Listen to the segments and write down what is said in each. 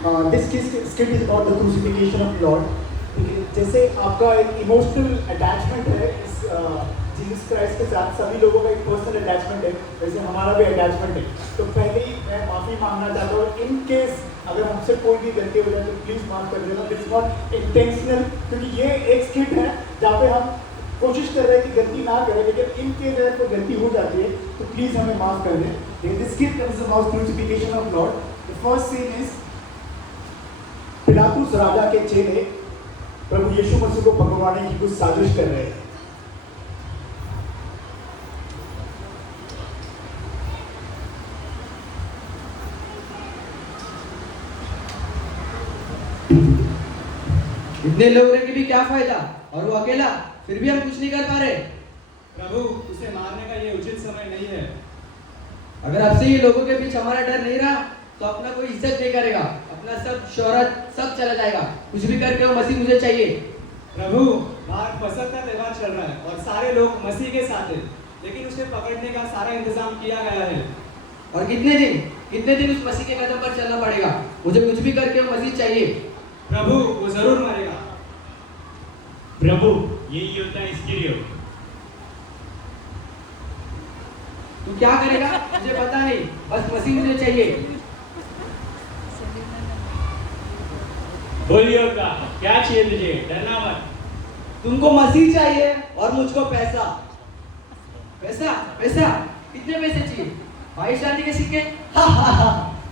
This skit is about the crucifixion of Lord. जैसे आपका एक इमोशनल अटैचमेंट है इस जीसस क्राइस्ट के साथ, सभी लोगों का एक पर्सनल अटैचमेंट है, वैसे हमारा भी अटैचमेंट है। तो पहले ही मैं माफ़ी मांगना चाहता हूँ, इन केस अगर हमसे कोई भी गलती हो जाए तो प्लीज़ माफ़ कर देना। इट्स नॉट इंटेंशनल, क्योंकि ये एक स्किट है जहाँ पे हम कोशिश कर रहे हैं कि गलती ना करें, लेकिन इन केस अगर कोई गलती हो जाती है तो प्लीज़ हमें माफ़ कर दें। This skit is about crucifixion of Lord. The first scene is पिलातुस राजा के चेले प्रभु यीशु मसीह को पकड़वाने की कुछ साजिश कर रहे हैं। इतने लोग रह के भी क्या फायदा, और वो अकेला, फिर भी हम कुछ नहीं कर पा रहे। प्रभु, उसे मारने का ये उचित समय नहीं है। अगर आपसे ये लोगों के बीच हमारा डर नहीं रहा तो अपना कोई इज्जत नहीं करेगा, अपना सब शोहरत सब चला जाएगा। कुछ भी करके वो मसीह मुझे चाहिए। प्रभु, बाहर फसह का त्योहार चल रहा है और सारे लोग मसीह के साथ हैं, लेकिन उसे पकड़ने का सारा इंतजाम किया गया है। और कितने दिन उस मसीह के कदम पर चलना पड़ेगा। मुझे कुछ भी करके वो मसीह चाहिए। प्रभु, वो जरूर मरेगा। प्रभु, यही होता है स्टीरियो। तू क्या करेगा मुझे पता नहीं, बस मसीह मुझे चाहिए। बोलिए होगा, क्या चाहिए तुझे? डरना मत। तुमको मसीह चाहिए और मुझको पैसा। पैसा पैसा कितने पैसे चाहिए? 22 चांदी के सिक्के।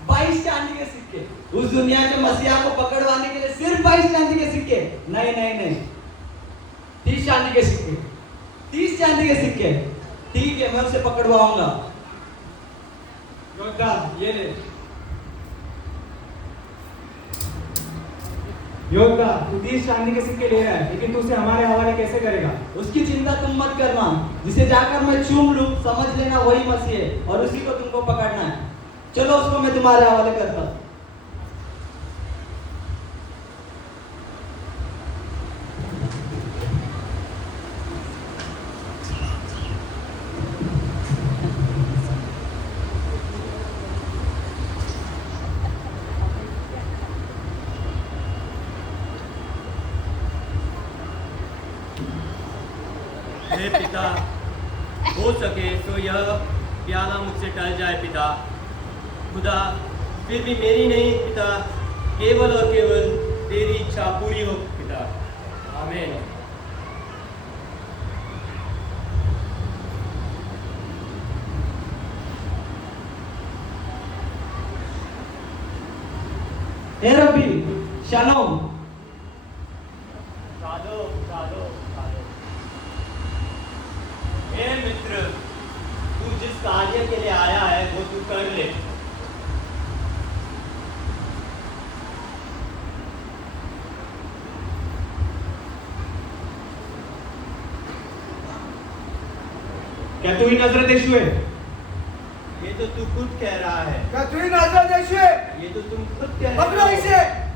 22 चांदी के सिक्के? उस दुनिया के मसीहा को पकड़वाने के लिए सिर्फ 22 चांदी के सिक्के? नहीं नहीं नहीं, 30 चांदी के सिक्के। 30 चांदी के सिक्के? ठीक है, मैं उसे पकड़वाऊंगा। योद्धा, ये ले। योद्धा, तू 30 चांदी के सिक्के ले रहा है, लेकिन तू उसे हमारे हवाले कैसे करेगा? उसकी चिंता तुम मत करना, जिसे जाकर मैं चूम लूं, समझ लेना वही मसीह है और उसी को तुमको पकड़ना है। चलो उसको मैं तुम्हारे हवाले करता हूं। हे पिता, हो सके तो यह प्याला मुझसे टल जाए पिता। खुदा, फिर भी मेरी नहीं पिता, केवल और केवल तेरी इच्छा पूरी हो पिता। आमीन। हे रब्बी, शालोम। साधो साधो साधो। हे मित्र, तू जिस कार्य के लिए आया है वो तू कर ले। क्या तू ही नजरत यीशु है? ये तो तू खुद कह रहा है। क्या तू ही नाज़रेत यीशु है? ये तो तुम खुद कह रहे पकड़ो हो। इसे।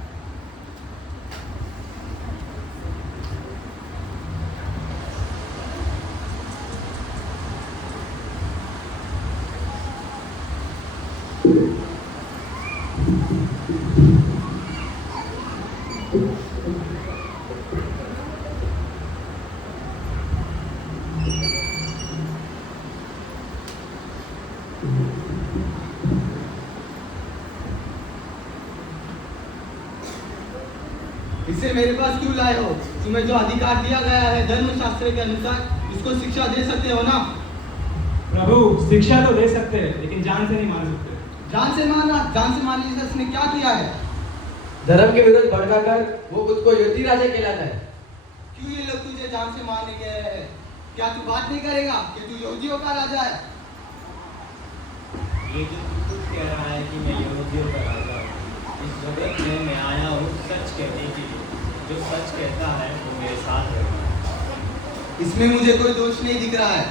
इसे मेरे पास क्यों लाए हो? तुम्हें जो अधिकार दिया गया है धर्मशास्त्र के अनुसार, इसको शिक्षा दे सकते हो ना? प्रभु, शिक्षा तो दे सकते हैं, लेकिन जान से नहीं मार सकते। जान से मारने जैसा इसने क्या किया है? धर्म के विरुद्ध भड़काकर वो खुद को यहूदी राजा कहलाता है। क्यों ये लोग तुझे जान से मारने गए हैं? क्या तू बात नहीं करेगा कि तू यहूदियों का राजा है? ये जो तू खुद कह रहा है कि मैं यहूदियों का राजा हूँ, इस जगत में मैं आया हूँ सच कहने के लिए। जो सच कहता है वो मेरे साथ रहेगा। इसमें मुझे कोई दोष नहीं दिख रहा है,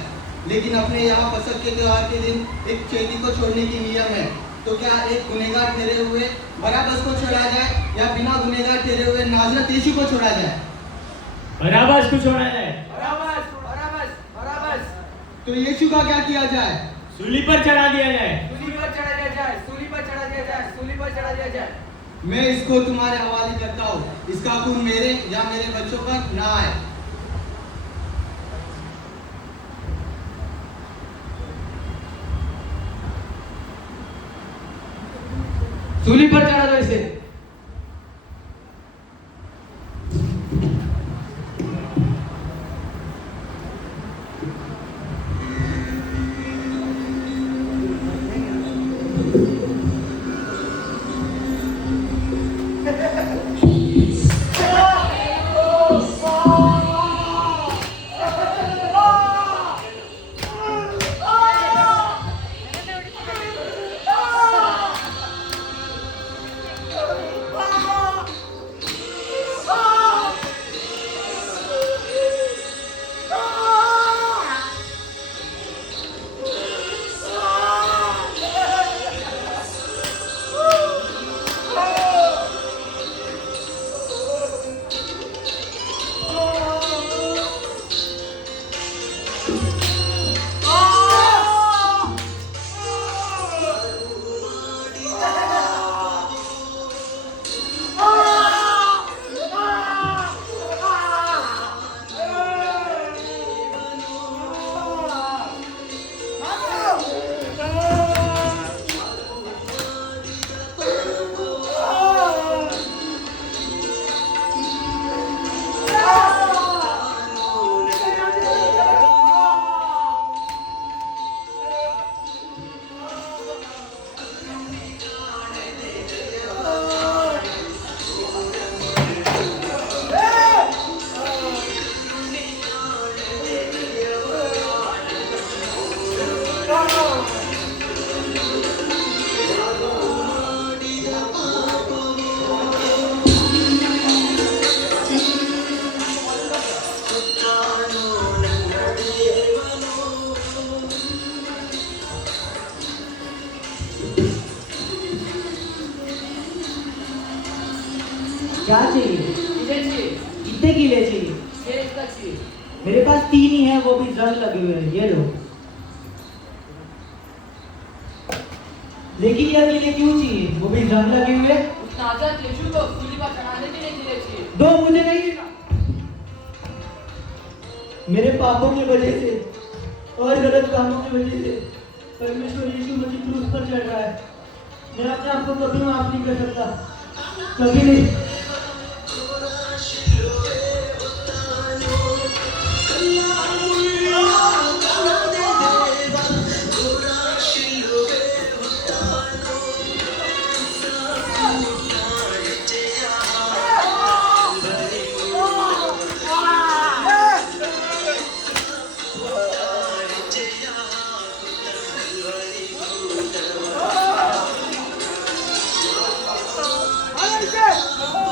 लेकिन अपने यहाँ फसह के त्योहार के दिन एक चेली को छोड़ने की नियम है। तो क्या एक गुनहगार ठहरे हुए बराबस को छोड़ा जाए या बिना गुनहगार ठहरे हुए नाज़रेत यीशु को छोड़ा जाए? बराबस को छोड़ा जाए। बराबस बराबस बराबस। तो यीशु का क्या किया जाए? सूली पर चढ़ा दिया जाए। सूली पर चढ़ा दिया जाए, सूली पर चढ़ा दिया जाए, सूली पर चढ़ा दिया जाए। मैं इसको तुम्हारे हवाले करता हूँ। इसका खून मेरे या मेरे बच्चों पर ना आए। सूली पर चढ़ा दो इसे। क्या चाहिए? किसे चाहिए? कितने किले चाहिए? 6 तक चाहिए। मेरे पास 3 ही है, वो भी जंग लगे हुए हैं। ये लो। लेकिन ये किले क्यों चाहिए? वो भी जंग लगे हुए हैं। उस नाजक यीशु को सूली पर चढ़ाने के लिए किले चाहिए। दो मुझे नहीं। मेरे पापों की वजह से और गलत कामों की वजह से परमेश्वर यीशु मसीह क्रूस पर चढ़ रहा है। मैं अपने आप को कभी माफ नहीं कर सकता, कभी नहीं। Alex!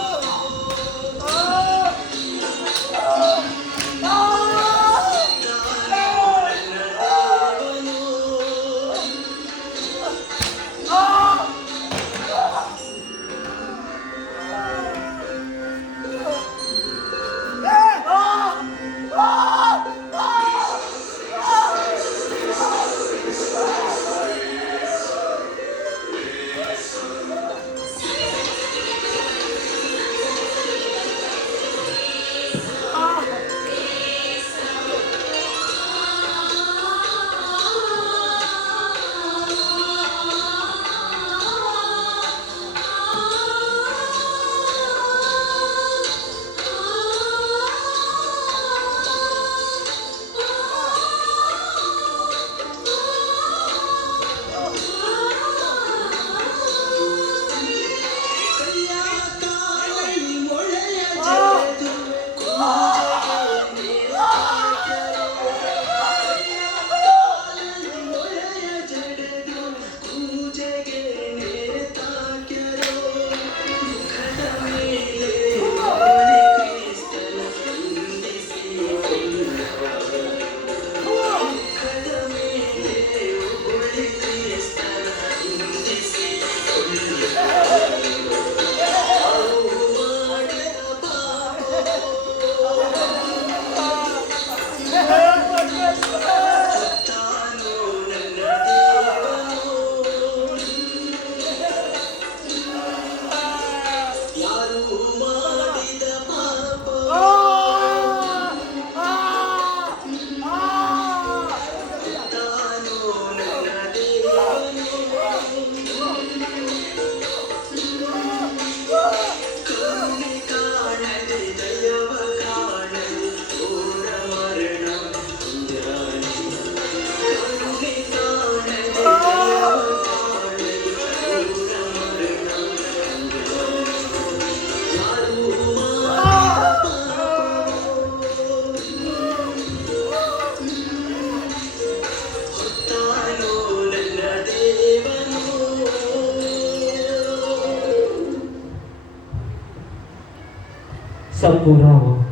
सब पूरा हुआ।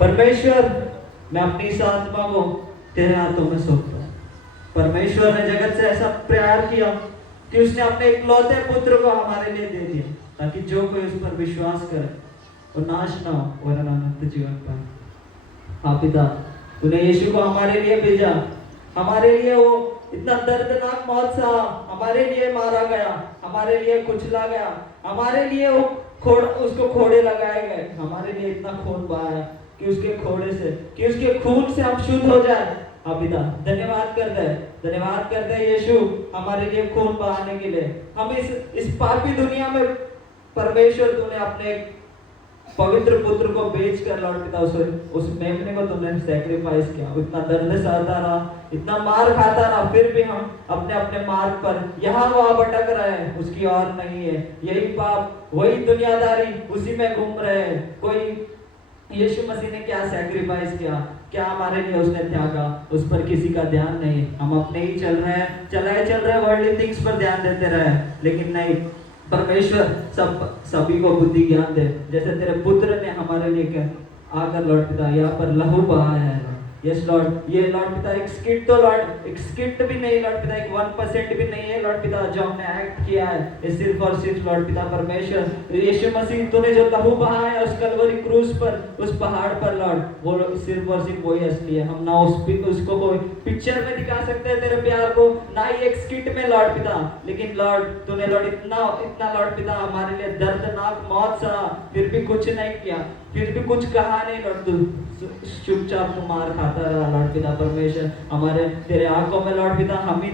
परमेश्वर, मैं अपनी इस आत्मा को तेरे हाथों में सौंपता हूं। परमेश्वर ने जगत से ऐसा प्यार किया कि उसने अपने इकलौते पुत्र को हमारे लिए दे दिया, ताकि जो कोई उस पर विश्वास करे वो नाश ना हो वरन अनंत जीवन पाए। हाँ पिता, तूने यीशु को हमारे लिए भेजा, हमारे लिए वो इतना दर्दनाक मौत सा हमारे लिए मारा गया, हमारे लिए कुचला गया, हमारे लिए वो उसको खोड़े लगाए गए, हमारे लिए इतना खून बहाया कि उसके खोड़े से, कि उसके खून से हम शुद्ध हो जाए। हाँ पिता, धन्यवाद करते हैं यीशु हमारे लिए खून बहाने के लिए। हम इस पापी दुनिया में परमेश्वर तूने अपने पवित्र पुत्र को बेच कर लौट पिता उस मेमने को तुमने सैक्रिफाइस किया। इतना दर्द सहता रहा, इतना मार खाता रहा, फिर भी हम अपने अपने मार्ग पर यहाँ वहाँ भटक रहे हैं, उसकी और नहीं है। यही पाप, वही दुनियादारी, उसी में घूम रहे हैं। कोई यीशु मसीह ने क्या सैक्रिफाइस किया, क्या हमारे लिए उसने त्यागा, उस पर किसी का ध्यान नहीं। हम अपने ही चल रहे हैं वर्ल्डली थिंग्स पर ध्यान देते रहे, लेकिन नहीं, परमेश्वर सभी को बुद्धि ज्ञान दे, जैसे तेरे पुत्र ने हमारे लिए क्या आकर लॉर्ड पिता यहाँ पर लहू बहाया है। यस लॉर्ड, ये लॉर्ड पिता एक स्किट भी नहीं लॉर्ड पिता, एक 1% भी नहीं है लॉर्ड पिता जो हमने एक्ट किया है। ये सिर्फ और सिर्फ लॉर्ड पिता परमेश्वर यीशु मसीह तूने जो लहू बहाया उस कलवरी क्रूस पर, उस पहाड़ पर लॉर्ड, वो सिर्फ और सिर्फ वही असली है। हम ना उसको कोई पिक्चर में दिखा सकते हैं तेरे प्यार को, ना ही एक स्किट में लॉर्ड पिता, लेकिन लॉर्ड तूने लॉर्ड इतना लॉर्ड पिता हमारे लिए दर्दनाक मौत सहा, फिर भी कुछ नहीं किया, फिर भी कुछ कहा नहीं लॉर्ड, तू चुपचाप मार खाता रहा लॉर्ड पिता परमेश्वर। हमारे तेरे आंखों में लॉर्ड पिता हम ही